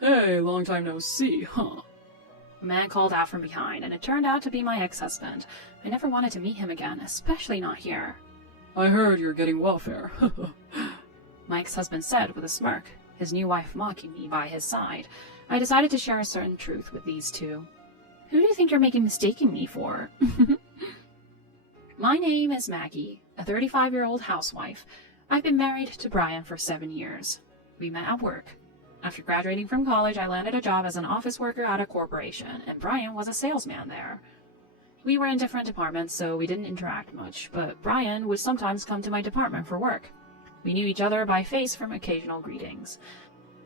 Hey, long time no see, huh? A man called out from behind, and it turned out to be my ex-husband. I never wanted to meet him again, especially not here. I heard you're getting welfare. My ex-husband said with a smirk, his new wife mocking me by his side. I decided to share a certain truth with these two. Who do you think you're mistaking me for? My name is Maggie, a 35-year-old housewife. I've been married to Brian for 7 years. We met at work. After graduating from college, I landed a job as an office worker at a corporation, and Brian was a salesman there. We were in different departments, so we didn't interact much, but Brian would sometimes come to my department for work. We knew each other by face from occasional greetings.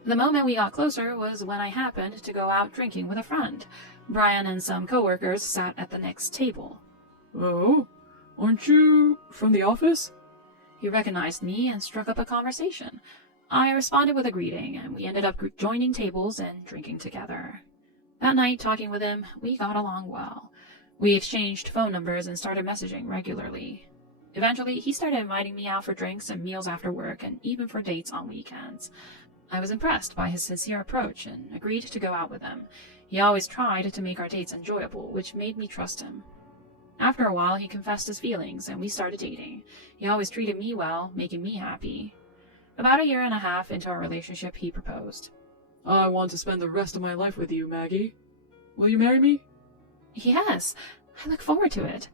The moment we got closer was when I happened to go out drinking with a friend. Brian and some coworkers sat at the next table. Oh, aren't you from the office? He recognized me and struck up a conversation. I responded with a greeting, and we ended up joining tables and drinking together. That night, talking with him, we got along well. We exchanged phone numbers and started messaging regularly. Eventually, he started inviting me out for drinks and meals after work, and even for dates on weekends. I was impressed by his sincere approach and agreed to go out with him. He always tried to make our dates enjoyable, which made me trust him. After a while, he confessed his feelings, and we started dating. He always treated me well, making me happy. About a year and a half into our relationship, he proposed. I want to spend the rest of my life with you, Maggie. Will you marry me? Yes, I look forward to it.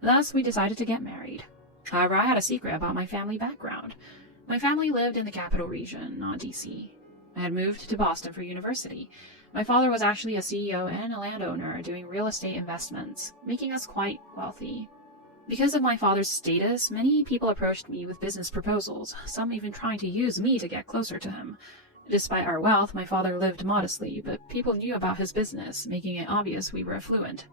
Thus, we decided to get married. However, I had a secret about my family background. My family lived in the capital region, not DC. I had moved to Boston for university. My father was actually a CEO and a landowner doing real estate investments, making us quite wealthy. Because of my father's status, many people approached me with business proposals, some even trying to use me to get closer to him. Despite our wealth, my father lived modestly, but people knew about his business, making it obvious we were affluent.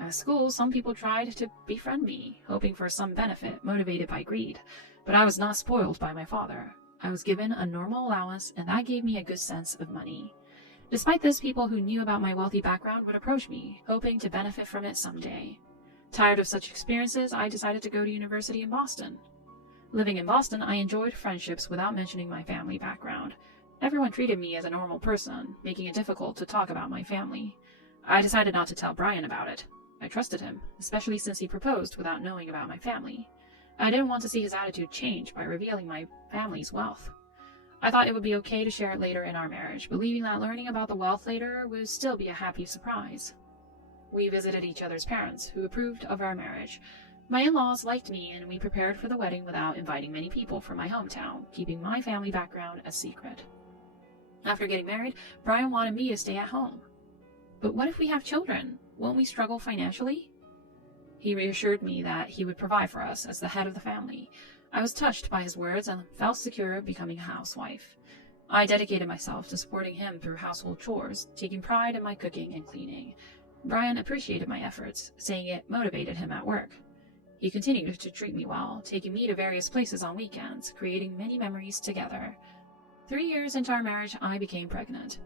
At school, some people tried to befriend me, hoping for some benefit, motivated by greed. But I was not spoiled by my father. I was given a normal allowance, and that gave me a good sense of money. Despite this, people who knew about my wealthy background would approach me, hoping to benefit from it someday. Tired of such experiences, I decided to go to university in Boston. Living in Boston, I enjoyed friendships without mentioning my family background. Everyone treated me as a normal person, making it difficult to talk about my family. I decided not to tell Brian about it. I trusted him, especially since he proposed without knowing about my family. I didn't want to see his attitude change by revealing my family's wealth. I thought it would be okay to share it later in our marriage, believing that learning about the wealth later would still be a happy surprise. We visited each other's parents, who approved of our marriage. My in-laws liked me, and we prepared for the wedding without inviting many people from my hometown, keeping my family background a secret. After getting married, Brian wanted me to stay at home. But what if we have children? Won't we struggle financially? He reassured me that he would provide for us as the head of the family. I was touched by his words and felt secure becoming a housewife. I dedicated myself to supporting him through household chores, taking pride in my cooking and cleaning. Brian appreciated my efforts, saying it motivated him at work. He continued to treat me well, taking me to various places on weekends, creating many memories together. 3 years into our marriage, I became pregnant.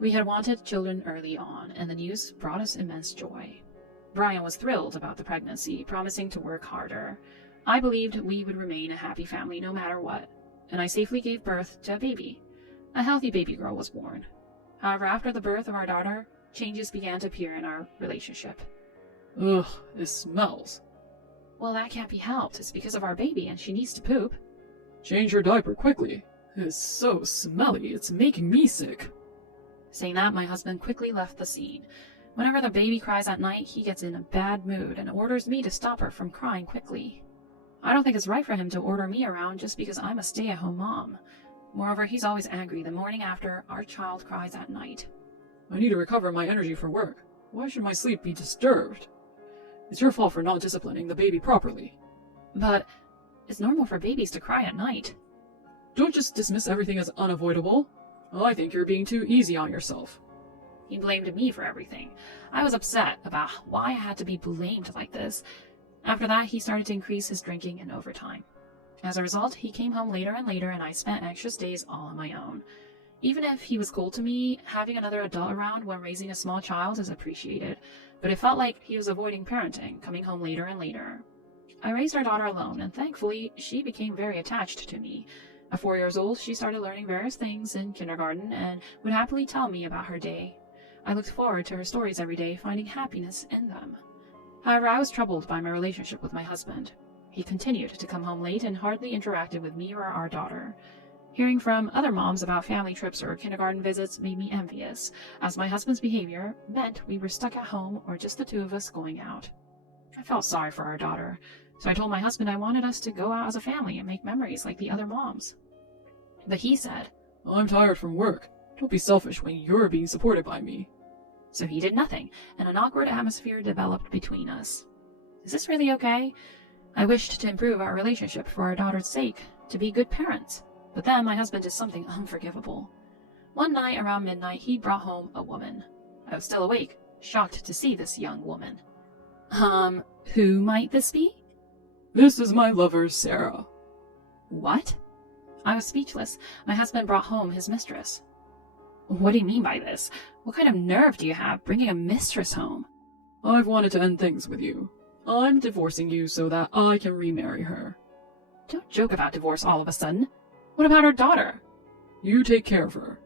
We had wanted children early on, and the news brought us immense joy. Brian was thrilled about the pregnancy, promising to work harder. I believed we would remain a happy family no matter what, and I safely gave birth to a baby. A healthy baby girl was born. However, after the birth of our daughter, changes began to appear in our relationship. Ugh, it smells. Well, that can't be helped. It's because of our baby, and she needs to poop. Change your diaper quickly. It's so smelly, it's making me sick. Saying that, my husband quickly left the scene. Whenever the baby cries at night, he gets in a bad mood and orders me to stop her from crying quickly. I don't think it's right for him to order me around just because I'm a stay-at-home mom. Moreover, he's always angry the morning after our child cries at night. I need to recover my energy for work. Why should my sleep be disturbed? It's your fault for not disciplining the baby properly. But it's normal for babies to cry at night. Don't just dismiss everything as unavoidable. I think you're being too easy on yourself. He blamed me for everything. I was upset about why I had to be blamed like this. After that, he started to increase his drinking and overtime. As a result, he came home later and later, and I spent extra days all on my own. Even if he was cool to me, having another adult around when raising a small child is appreciated, but it felt like he was avoiding parenting, coming home later and later. I raised our daughter alone, and thankfully, she became very attached to me. At 4 years old, she started learning various things in kindergarten and would happily tell me about her day. I looked forward to her stories every day, finding happiness in them. However, I was troubled by my relationship with my husband. He continued to come home late and hardly interacted with me or our daughter. Hearing from other moms about family trips or kindergarten visits made me envious, as my husband's behavior meant we were stuck at home or just the two of us going out. I felt sorry for our daughter, so I told my husband I wanted us to go out as a family and make memories like the other moms. But he said, I'm tired from work. Don't be selfish when you're being supported by me. So he did nothing, and an awkward atmosphere developed between us. Is this really okay? I wished to improve our relationship for our daughter's sake, to be good parents. But then my husband did something unforgivable. One night around midnight, he brought home a woman. I was still awake, shocked to see this young woman. Who might this be? This is my lover, Sarah. What? I was speechless. My husband brought home his mistress. What do you mean by this? What kind of nerve do you have bringing a mistress home? I've wanted to end things with you. I'm divorcing you so that I can remarry her. Don't joke about divorce all of a sudden. What about her daughter? You take care of her.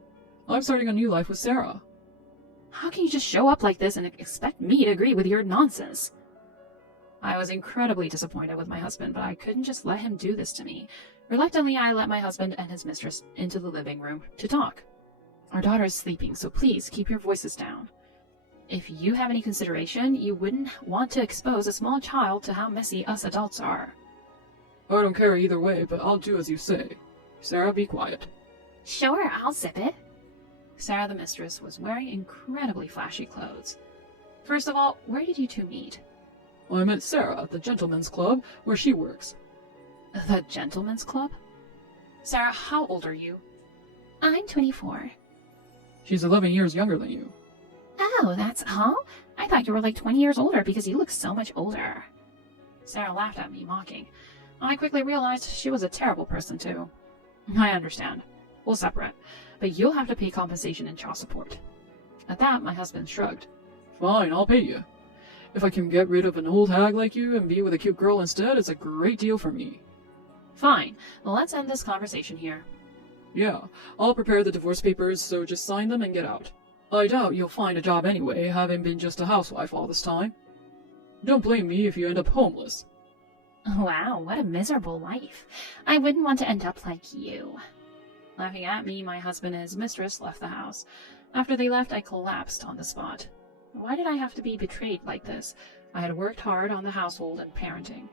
I'm starting a new life with Sarah. How can you just show up like this and expect me to agree with your nonsense? I was incredibly disappointed with my husband, but I couldn't just let him do this to me. Reluctantly, I let my husband and his mistress into the living room to talk. Our daughter is sleeping, so please keep your voices down. If you have any consideration, you wouldn't want to expose a small child to how messy us adults are. I don't care either way, but I'll do as you say. Sarah, be quiet. Sure, I'll zip it. Sarah, the mistress, was wearing incredibly flashy clothes. First of all, where did you two meet? I met Sarah at the gentleman's club where she works. The gentleman's club? Sarah, how old are you? I'm 24. She's 11 years younger than you. Oh, that's all? I thought you were like 20 years older because you look so much older. Sarah laughed at me, mocking. I quickly realized she was a terrible person, too. I understand. We'll separate, but you'll have to pay compensation and child support. At that, my husband shrugged. Fine, I'll pay you. If I can get rid of an old hag like you and be with a cute girl instead, it's a great deal for me. Fine. Well, let's end this conversation here. Yeah, I'll prepare the divorce papers, so just sign them and get out. I doubt you'll find a job anyway, having been just a housewife all this time. Don't blame me if you end up homeless. Wow, what a miserable life. I wouldn't want to end up like you. Laughing at me, my husband and his mistress left the house. After they left, I collapsed on the spot. Why did I have to be betrayed like this? I had worked hard on the household and parenting.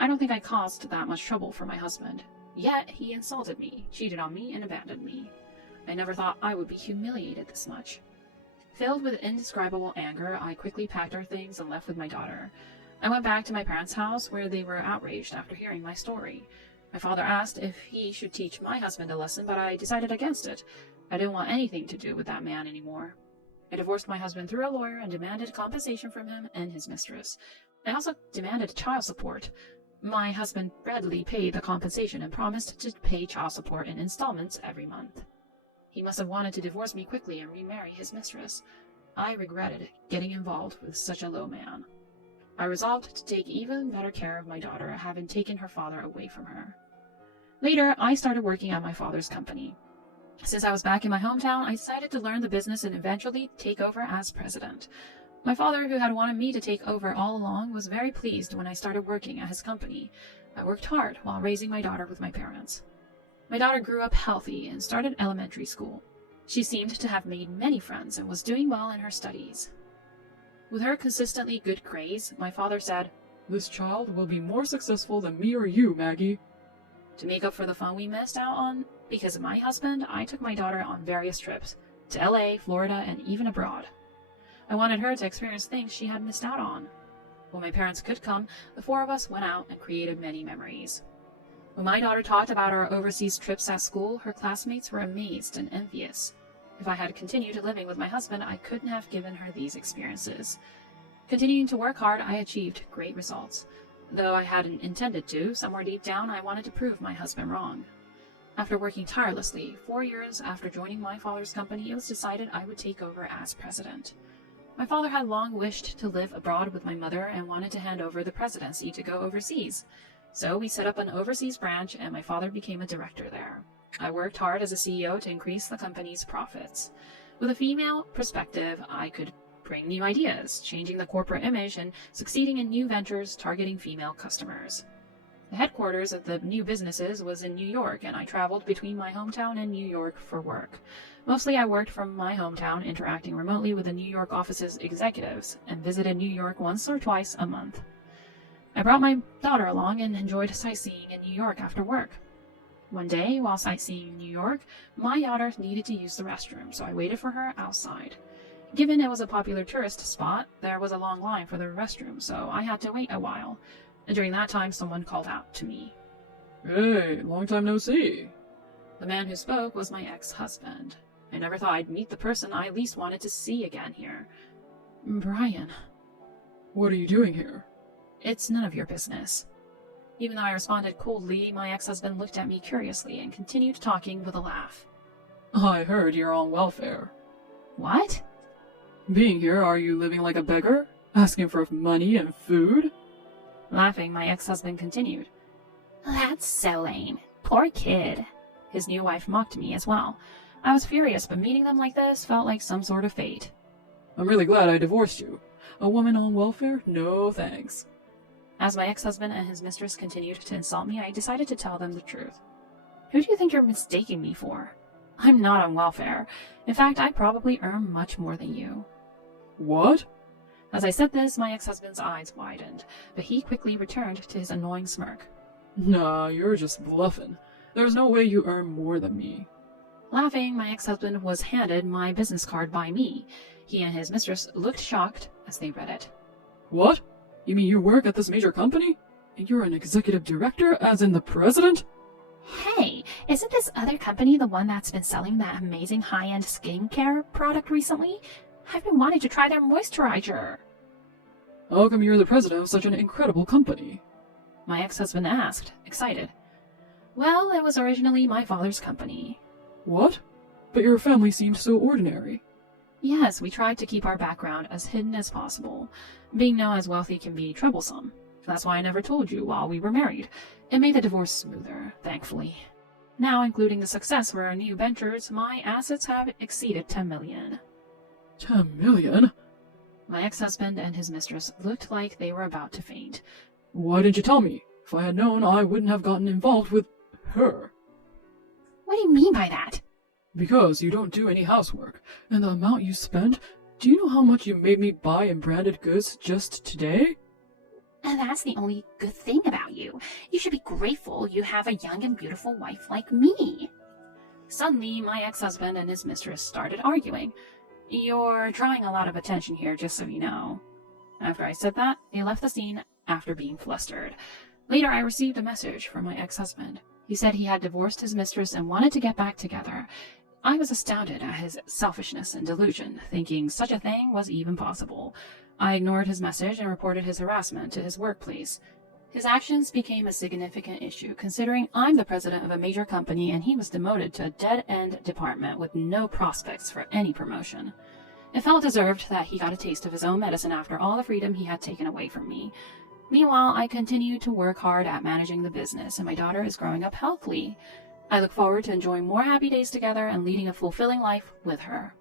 I don't think I caused that much trouble for my husband. Yet, he insulted me, cheated on me, and abandoned me. I never thought I would be humiliated this much. Filled with indescribable anger, I quickly packed our things and left with my daughter. I went back to my parents' house, where they were outraged after hearing my story. My father asked if he should teach my husband a lesson, but I decided against it. I didn't want anything to do with that man anymore. I divorced my husband through a lawyer and demanded compensation from him and his mistress. I also demanded child support. My husband readily paid the compensation and promised to pay child support in installments every month. He must have wanted to divorce me quickly and remarry his mistress. I regretted getting involved with such a low man. I resolved to take even better care of my daughter, having taken her father away from her. Later, I started working at my father's company. Since I was back in my hometown, I decided to learn the business and eventually take over as president. My father, who had wanted me to take over all along, was very pleased when I started working at his company. I worked hard while raising my daughter with my parents. My daughter grew up healthy and started elementary school. She seemed to have made many friends and was doing well in her studies. With her consistently good grades, my father said, "This child will be more successful than me or you, Maggie." To make up for the fun we missed out on, because of my husband, I took my daughter on various trips, to LA, Florida, and even abroad. I wanted her to experience things she had missed out on. When my parents could come, the four of us went out and created many memories. When my daughter talked about our overseas trips at school, her classmates were amazed and envious. If I had continued living with my husband, I couldn't have given her these experiences. Continuing to work hard, I achieved great results. Though I hadn't intended to, somewhere deep down I wanted to prove my husband wrong. After working tirelessly, 4 years after joining my father's company, it was decided I would take over as president. My father had long wished to live abroad with my mother and wanted to hand over the presidency to go overseas. So we set up an overseas branch and my father became a director there. I worked hard as a CEO to increase the company's profits. With a female perspective, I could bring new ideas, changing the corporate image and succeeding in new ventures targeting female customers. The headquarters of the new businesses was in New York, and I traveled between my hometown and New York for work. Mostly I worked from my hometown, interacting remotely with the New York office's executives, and visited New York once or twice a month. I brought my daughter along and enjoyed sightseeing in New York after work. One day, while sightseeing in New York, my daughter needed to use the restroom, so I waited for her outside. Given it was a popular tourist spot, there was a long line for the restroom, so I had to wait a while. During that time, someone called out to me. Hey, long time no see. The man who spoke was my ex-husband. I never thought I'd meet the person I least wanted to see again here. Brian. What are you doing here? It's none of your business. Even though I responded coldly, my ex-husband looked at me curiously and continued talking with a laugh. I heard you're on welfare. What? Being here, are you living like a beggar? Asking for money and food? Laughing, my ex-husband continued. That's so lame. Poor kid. His new wife mocked me as well. I was furious, but meeting them like this felt like some sort of fate. I'm really glad I divorced you. A woman on welfare? No thanks. As my ex-husband and his mistress continued to insult me, I decided to tell them the truth. Who do you think you're mistaking me for? I'm not on welfare. In fact, I probably earn much more than you. What? As I said this, my ex-husband's eyes widened, but he quickly returned to his annoying smirk. Nah, you're just bluffing. There's no way you earn more than me. Laughing, my ex-husband was handed my business card by me. He and his mistress looked shocked as they read it. What? You mean you work at this major company? And you're an executive director, as in the president? Hey, isn't this other company the one that's been selling that amazing high-end skincare product recently? I've been wanting to try their moisturizer. How come you're the president of such an incredible company? My ex-husband asked, excited. Well, it was originally my father's company. What? But your family seemed so ordinary. Yes, we tried to keep our background as hidden as possible. Being known as wealthy can be troublesome. That's why I never told you while we were married. It made the divorce smoother, thankfully. Now, including the success of our new ventures, my assets have exceeded 10 million. 10 million? My ex-husband and his mistress looked like they were about to faint. Why didn't you tell me? If I had known, I wouldn't have gotten involved with her. What do you mean by that? Because you don't do any housework, and the amount you spend, do you know how much you made me buy in branded goods just today? And that's the only good thing about you. You should be grateful you have a young and beautiful wife like me. Suddenly, my ex-husband and his mistress started arguing. You're drawing a lot of attention here, just so you know. After I said that, they left the scene after being flustered. Later, I received a message from my ex-husband. He said he had divorced his mistress and wanted to get back together. I was astounded at his selfishness and delusion, thinking such a thing was even possible. I ignored his message and reported his harassment to his workplace. His actions became a significant issue, considering I'm the president of a major company and he was demoted to a dead-end department with no prospects for any promotion. It felt deserved that he got a taste of his own medicine after all the freedom he had taken away from me. Meanwhile, I continue to work hard at managing the business, and my daughter is growing up healthily. I look forward to enjoying more happy days together and leading a fulfilling life with her.